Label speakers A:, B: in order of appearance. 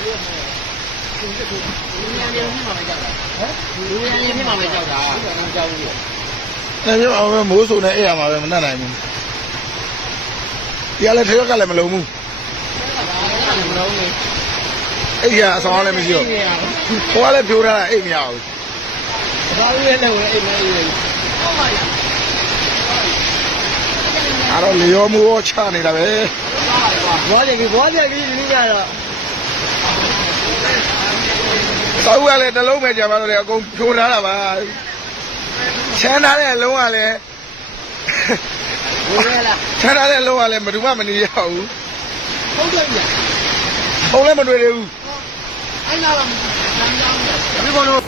A: လူရန်ပြန်ဖြစ်မှာပဲကြောက်တာဟမ်လူရန်ပြန်ဖြစ်မှာပဲကြောက်တာကြောက်ဘူး
B: အဲ့မျိုးအောင်ပဲမိုးဆိုနေအဲ့ရမှာပဲမနှက်နိုင်ဘူးဒီကလည်းထရောက်ကလည်းမလုံးဘူး
A: မလုံးဘူး
B: အဲ့ဒီကအဆောင်လည်းမရှိတော့ဟိုကလည်းပြိုးထားတာအဲ့မရဘူး
A: ဘာလို့လဲလဲအိမ်မဲရေးဟုတ်ပါရဲ့
B: အဲ့တော့လေရောမိုးရောချနေတာပဲ
A: ဘောကြကြီးဘောကြကြီးဒီကြတော့
B: စောက်ကလည်းတစ်လုံးပဲကြာပါတော့လေအကုန်ပြိုးထားတာပါချမ်းထားတဲ့အလုံးကလည်း
A: ဘယ်လဲလား
B: ချမ်းထားတဲ့အလုံးကလည်းဘယ်သူမှမနေရဘူး
A: ဟုတ်တယ်ဗျာ
B: ဖုံးလည်းမတွေ့သေးဘူး
A: အဲ့လာတော့စမ်းကြောင်းတယ်ဒီဘောလို့